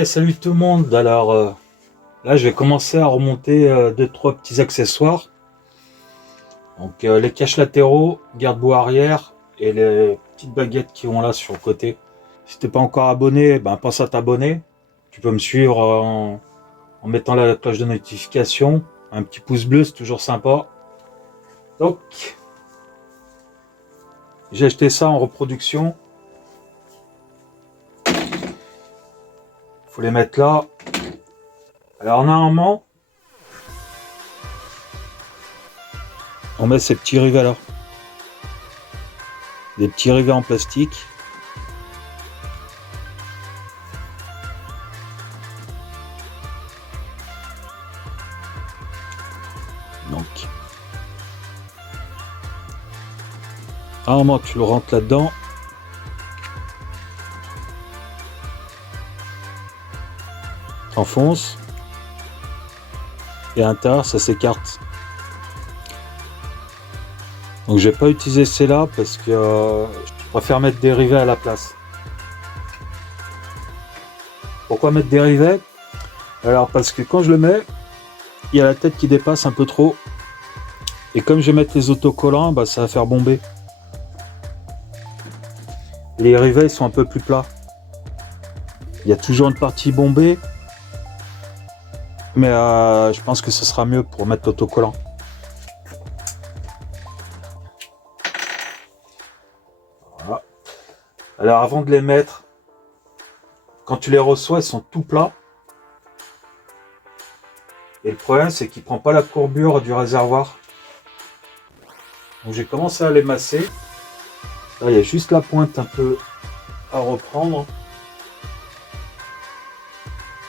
Ouais, salut tout le monde. Alors là, je vais commencer à remonter deux trois petits accessoires. Donc les caches latéraux, garde-boue arrière et les petites baguettes qui vont là sur le côté. Si t'es pas encore abonné, ben pense à t'abonner. Tu peux me suivre en mettant la cloche de notification, un petit pouce bleu, c'est toujours sympa. Donc j'ai acheté ça en reproduction. Faut les mettre là. Alors normalement, on met ces petits rivets là. Des petits rivets en plastique. Donc, normalement tu le rentres là-dedans. Enfonce. Et à l'intérieur ça s'écarte. Donc je vais pas utiliser celle-là parce que je préfère mettre des rivets à la place. Pourquoi mettre des rivets? Alors parce que quand je le mets, il y a la tête qui dépasse un peu trop. Et comme je vais mettre les autocollants, bah, ça va faire bomber. Les rivets ils sont un peu plus plats. Il y a toujours une partie bombée. Mais je pense que ce sera mieux pour mettre l'autocollant. Voilà. Alors avant de les mettre, quand tu les reçois, ils sont tout plats. Et le problème, c'est qu'il ne prend pas la courbure du réservoir. Donc j'ai commencé à les masser. Là, il y a juste la pointe un peu à reprendre.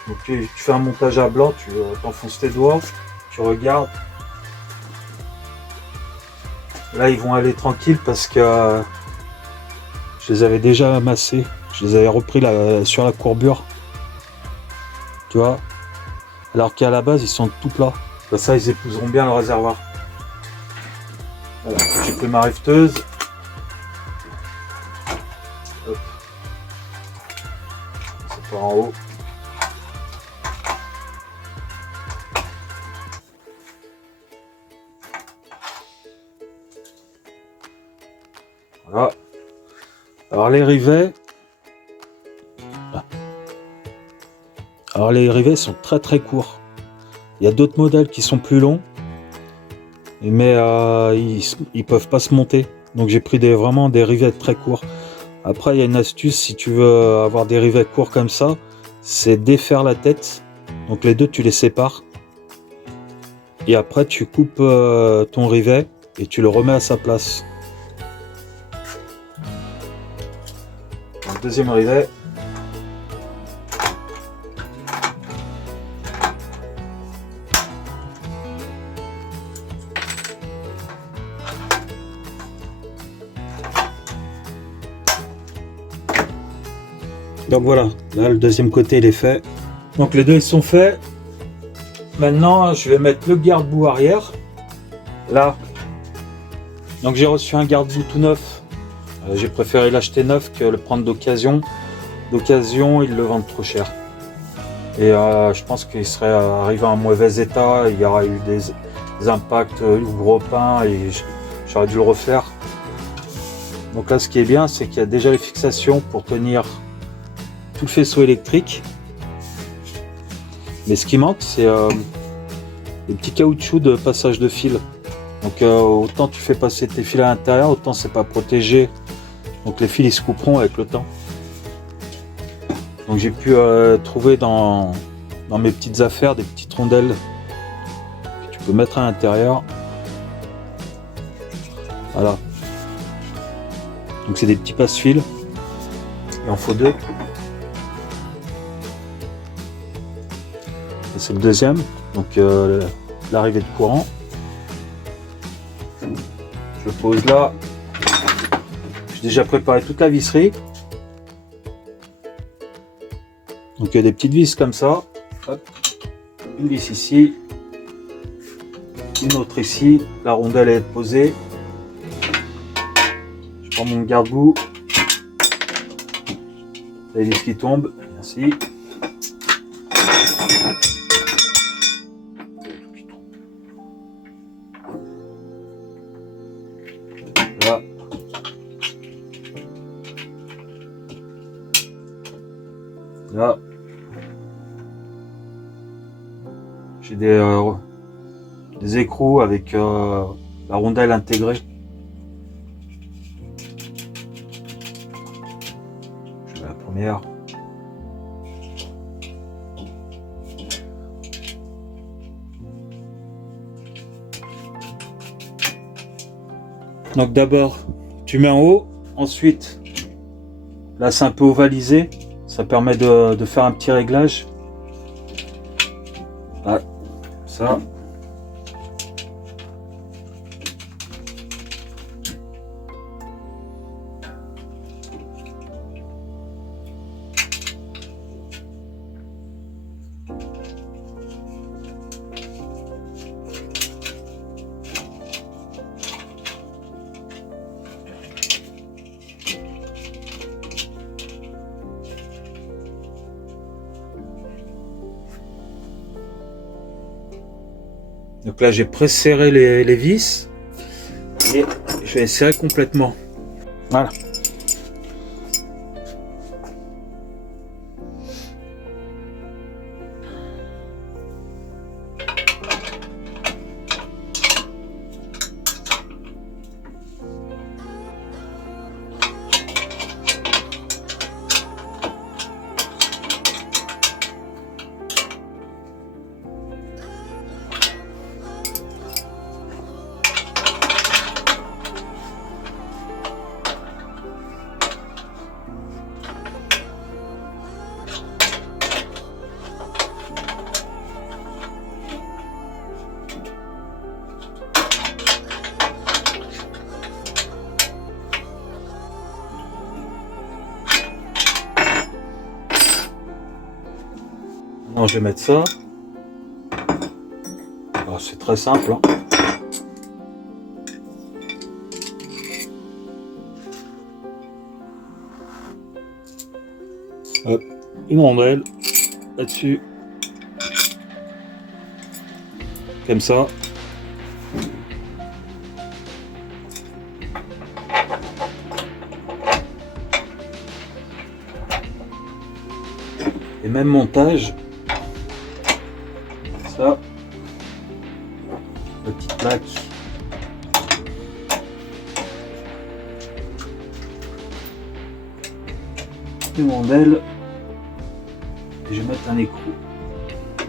Donc tu fais un montage à blanc, tu t'enfonces tes doigts, tu regardes. Là, ils vont aller tranquilles parce que je les avais déjà amassés. Je les avais repris sur la courbure. Tu vois? Alors qu'à la base, ils sont tout plats. Comme ça, ils épouseront bien le réservoir. Voilà, j'ai pris ma rifteuse. Hop. C'est pas en haut. Voilà. Alors les rivets. Alors les rivets sont très très courts. Il y a d'autres modèles qui sont plus longs. Mais ils peuvent pas se monter. Donc j'ai pris vraiment des rivets très courts. Après il y a une astuce si tu veux avoir des rivets courts comme ça. C'est défaire la tête. Donc les deux tu les sépares. Et après tu coupes ton rivet et tu le remets à sa place. Le deuxième rivet. Donc voilà, là le deuxième côté il est fait. Donc les deux ils sont faits. Maintenant je vais mettre le garde-boue arrière. Là. Donc j'ai reçu un garde-boue tout neuf. J'ai préféré l'acheter neuf que le prendre d'occasion. D'occasion ils le vendent trop cher. Et je pense qu'il serait arrivé en mauvais état. Il y aurait eu des impacts gros pain et j'aurais dû le refaire. Donc là ce qui est bien c'est qu'il y a déjà les fixations pour tenir tout le faisceau électrique, mais ce qui manque c'est les petits caoutchoucs de passage de fil. Donc autant tu fais passer tes fils à l'intérieur, autant c'est pas protégé, donc les fils ils se couperont avec le temps. Donc j'ai pu trouver dans mes petites affaires des petites rondelles que tu peux mettre à l'intérieur. Voilà, donc c'est des petits passe-fils, il en faut deux. C'est le deuxième, donc l'arrivée de courant. Je le pose là. J'ai déjà préparé toute la visserie. Donc il y a des petites vis comme ça. Hop. Une vis ici, une autre ici. La rondelle est posée. Je prends mon garde-boue. La vis qui tombe. Merci. Là. Là. J'ai des écrous avec la rondelle intégrée. Je mets la première. Donc d'abord, tu mets en haut, ensuite, là c'est un peu ovalisé, ça permet de faire un petit réglage. Là, ça. Donc là j'ai presserré les vis et je vais les serrer complètement. Voilà. Non, je vais mettre ça. C'est très simple. Hein. Hop, une rondelle là-dessus. Comme ça. Et même montage. Ça. La petite plaque. Une rondelle. Et je vais mettre un écrou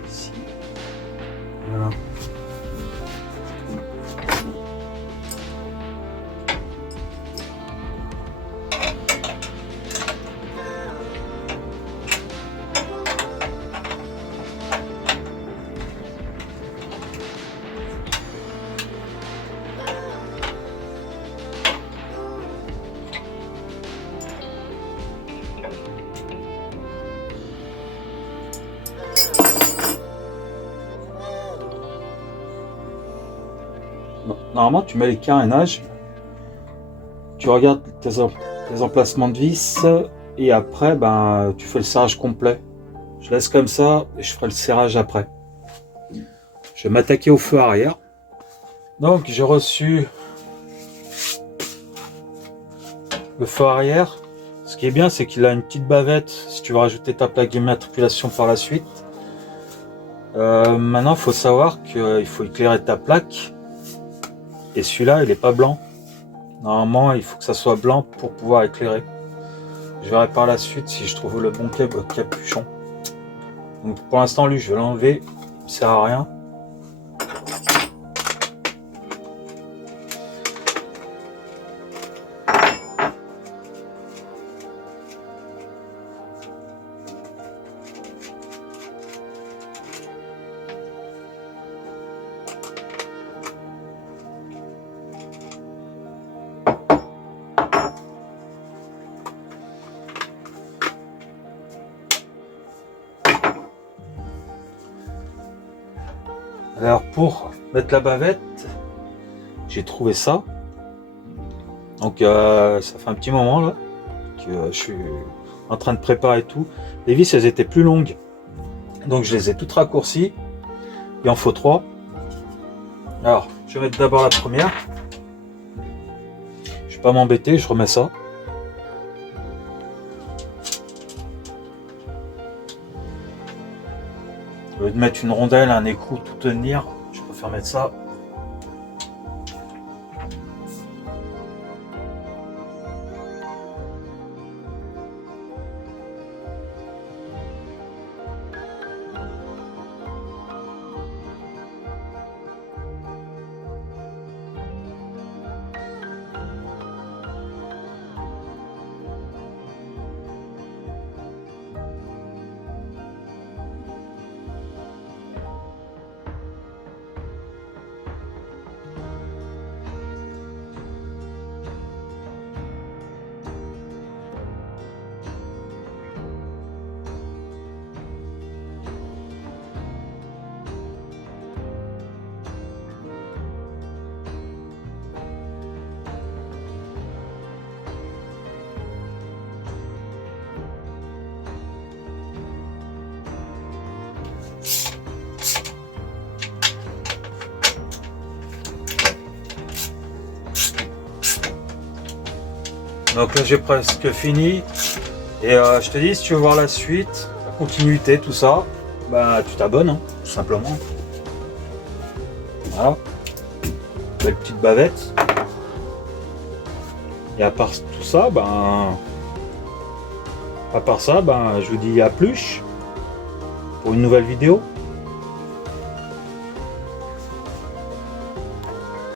ici. Voilà. Normalement, tu mets les carénages, tu regardes tes emplacements de vis et après, ben, tu fais le serrage complet. Je laisse comme ça et je ferai le serrage après. Je vais m'attaquer au feu arrière. Donc, j'ai reçu le feu arrière. Ce qui est bien, c'est qu'il a une petite bavette si tu veux rajouter ta plaque d'immatriculation par la suite. Maintenant, il faut savoir qu'il faut éclairer ta plaque. Et celui-là, il n'est pas blanc. Normalement, il faut que ça soit blanc pour pouvoir éclairer. Je verrai par la suite si je trouve le bon capuchon. Donc pour l'instant, lui, je vais l'enlever. Il ne sert à rien. Alors pour mettre la bavette, j'ai trouvé ça. Donc ça fait un petit moment là que je suis en train de préparer tout. Les vis, elles étaient plus longues. Donc je les ai toutes raccourcies. Il en faut 3. Alors, je vais mettre d'abord la première. Je vais pas m'embêter, je remets ça. Au lieu de mettre une rondelle, un écrou, tout tenir, je préfère mettre ça. Donc là j'ai presque fini et je te dis, si tu veux voir la suite, la continuité, tout ça, bah tu t'abonnes, hein, tout simplement. Voilà, belle petite bavette. Et à part tout ça, je vous dis à plus pour une nouvelle vidéo.